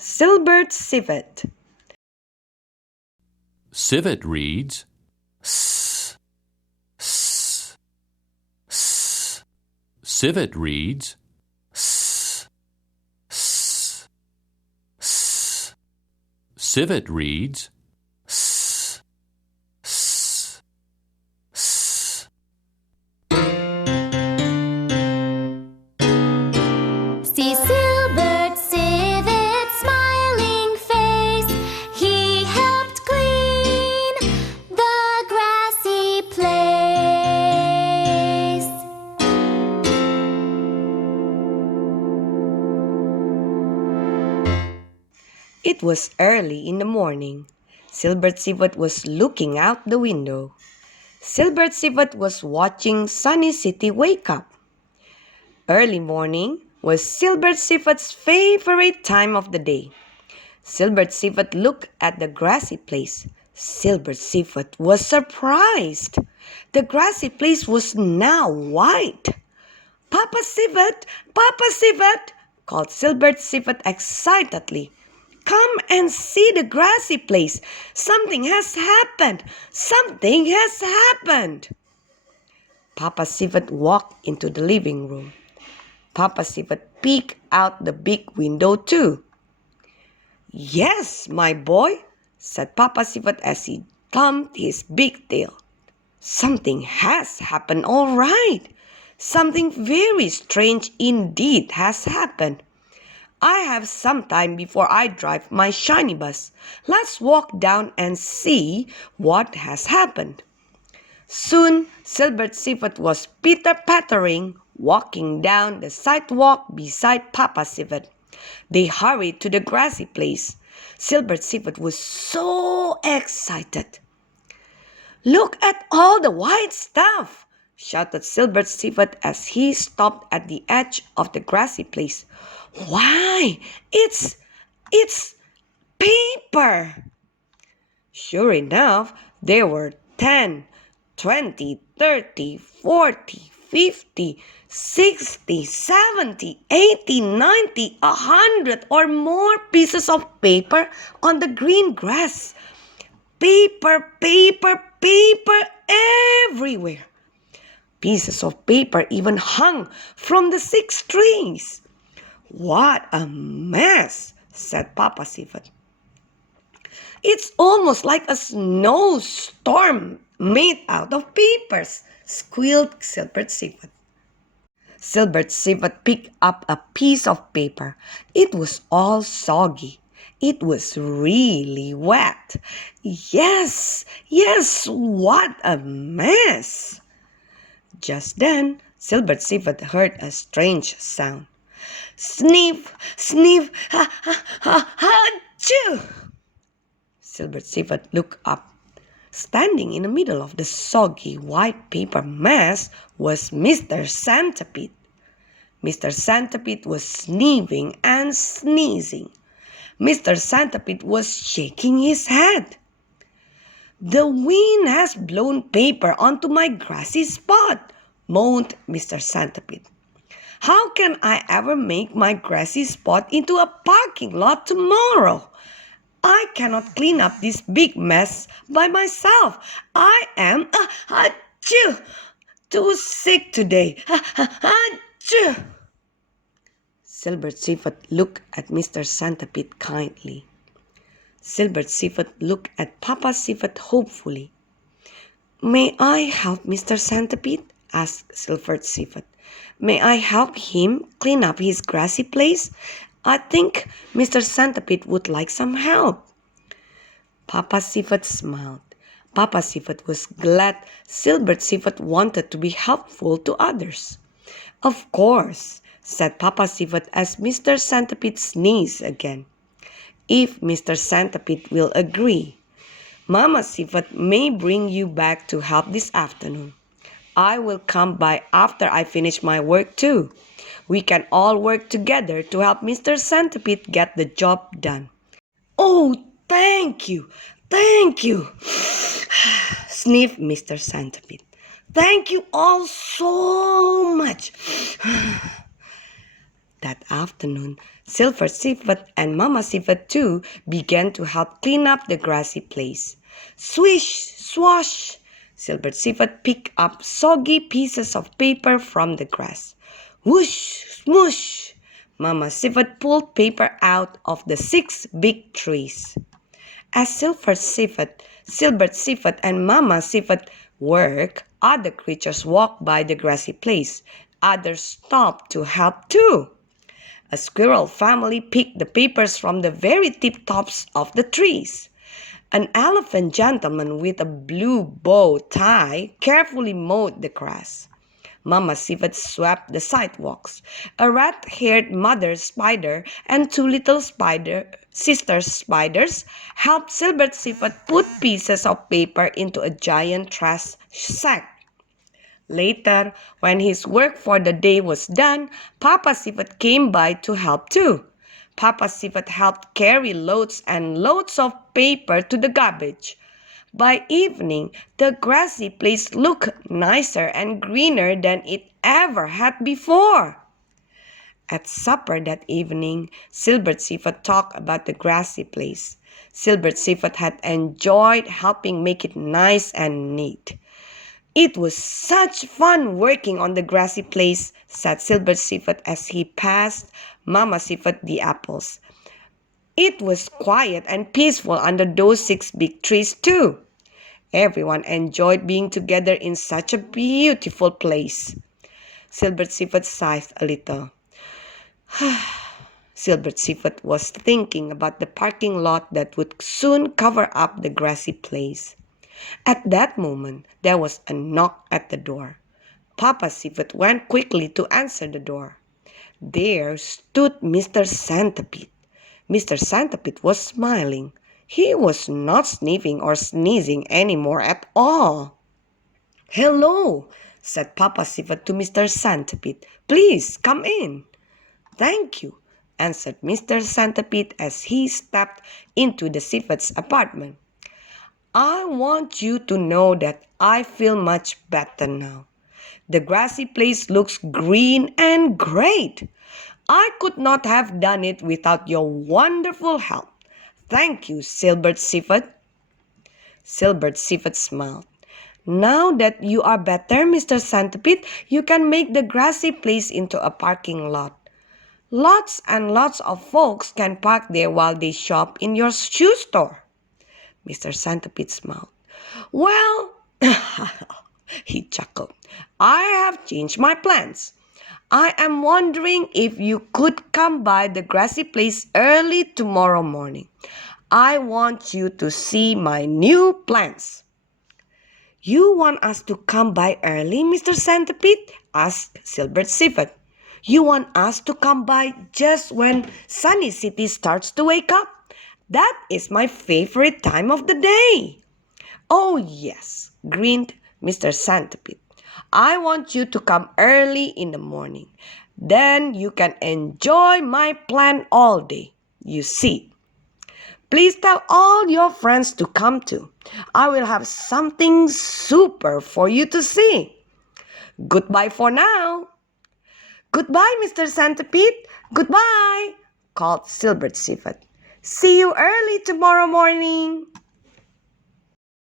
Cilbert Civet. Civet reads S, S, S. Civet reads S, S, S. Civet reads S, S, S. See Cilbert, Civet's smiling face. He helped clean the grassy place. It was early in the morning. Cilbert Civet was looking out the window. Cilbert Civet was watching Sunny City wake up. Early morning was Cilbert Civet's favorite time of the day. Cilbert Civet looked at the grassy place. Cilbert Civet was surprised. The grassy place was now white. "Papa Civet! Papa Civet!" called Cilbert Civet excitedly. "Come and see the grassy place. Something has happened. Something has happened." Papa Civet walked into the living room. Papa Civet peeked out the big window too. "Yes, my boy," said Papa Civet as he thumped his big tail. "Something has happened, all right. Something very strange indeed has happened. I have some time before I drive my shiny bus. Let's walk down and see what has happened." Soon, Cilbert Civet was pitter-pattering, walking down the sidewalk beside Papa Civet. They hurried to the grassy place. Cilbert Civet was so excited. "Look at all the white stuff!" shouted Cilbert Civet as he stopped at the edge of the grassy place. "Why, it's paper!" Sure enough, there were 10, 20, 30, 40, 50, 60, 70, 80, 90, 100 or more pieces of paper on the green grass. Paper, paper, paper everywhere. Pieces of paper even hung from the 6 trees. "What a mess," said Papa Civet. "It's almost like a snowstorm made out of papers," squealed Cilbert Civet. Cilbert Civet picked up a piece of paper. It was all soggy. It was really wet. Yes, what a mess! Just then, Cilbert Civet heard a strange sound. "Sniff, sniff, ha, ha, ha, ha-choo!" Cilbert Civet looked up. Standing in the middle of the soggy white paper mess was Mr. Centipede. Mr. Centipede was sneezing and sneezing. Mr. Centipede was shaking his head. "The wind has blown paper onto my grassy spot," moaned Mr. Centipede. "How can I ever make my grassy spot into a parking lot tomorrow? I cannot clean up this big mess by myself. I am too sick today. Achoo!" Cilbert Civet looked at Mr. Centipede kindly. Cilbert Civet looked at Papa Civet hopefully. "May I help Mr. Centipede?" asked Cilbert Civet. "May I help him clean up his grassy place? I think Mr. Centipede would like some help." Papa Civet smiled. Papa Civet was glad Cilbert Civet wanted to be helpful to others. "Of course," said Papa Civet as Mr. Centipede sneezed again. "If Mr. Centipede will agree, Mama Civet may bring you back to help this afternoon. I will come by after I finish my work too. We can all work together to help Mr. Centipede get the job done." "Oh, thank you, sniffed Mr. Centipede. "Thank you all so much." That afternoon, Silver Civet and Mama Civet too began to help clean up the grassy place. Swish, swash! Silver Civet picked up soggy pieces of paper from the grass. Whoosh, smoosh! Mama Civet pulled paper out of the 6 big trees. As Silver Civet, Cilbert Civet, and Mama Civet worked, other creatures walked by the grassy place. Others stopped to help too. A squirrel family picked the papers from the very tip tops of the trees. An elephant gentleman with a blue bow tie carefully mowed the grass. Mama Civet swept the sidewalks. A rat-haired mother spider and 2 little sister spiders helped Cilbert Civet put pieces of paper into a giant trash sack. Later, when his work for the day was done, Papa Civet came by to help too. Papa Civet helped carry loads and loads of paper to the garbage. By evening, the grassy place looked nicer and greener than it ever had before. At supper that evening, Cilbert Civet talked about the grassy place. Cilbert Civet had enjoyed helping make it nice and neat. It was such fun working on the grassy place, said Cilbert Civet as he passed Mama Civet the apples. It was quiet and peaceful under those 6 big trees too. Everyone enjoyed being together in such a beautiful place. Cilbert Civet sighed a little. Cilbert Civet was thinking about the parking lot that would soon cover up the grassy place. At that moment, there was a knock at the door. Papa Civet went quickly to answer the door. There stood Mr. Centipede. Mr. Centipede was smiling. He was not sniffing or sneezing anymore at all. "Hello," said Papa Civet to Mr. Centipede. "Please come in." "Thank you," answered Mr. Centipede as he stepped into the Civet's apartment. "I want you to know that I feel much better now. The grassy place looks green and great. I could not have done it without your wonderful help. Thank you, Cilbert Civet." Cilbert Civet smiled. "Now that you are better, Mr. Centipede, you can make the grassy place into a parking lot. Lots and lots of folks can park there while they shop in your shoe store." Mr. Centipede smiled. "Well," he chuckled, "I have changed my plans. I am wondering if you could come by the grassy place early tomorrow morning. I want you to see my new plans." "You want us to come by early, Mr. Centipede?" asked Cilbert Civet. "You want us to come by just when Sunny City starts to wake up? That is my favorite time of the day." "Oh, yes," grinned Mr. Centipede. "I want you to come early in the morning. Then you can enjoy my plan all day. You see. Please tell all your friends to come too. I will have something super for you to see. Goodbye for now." "Goodbye, Mr. Centipede. Goodbye," called Cilbert Civet. "See you early tomorrow morning."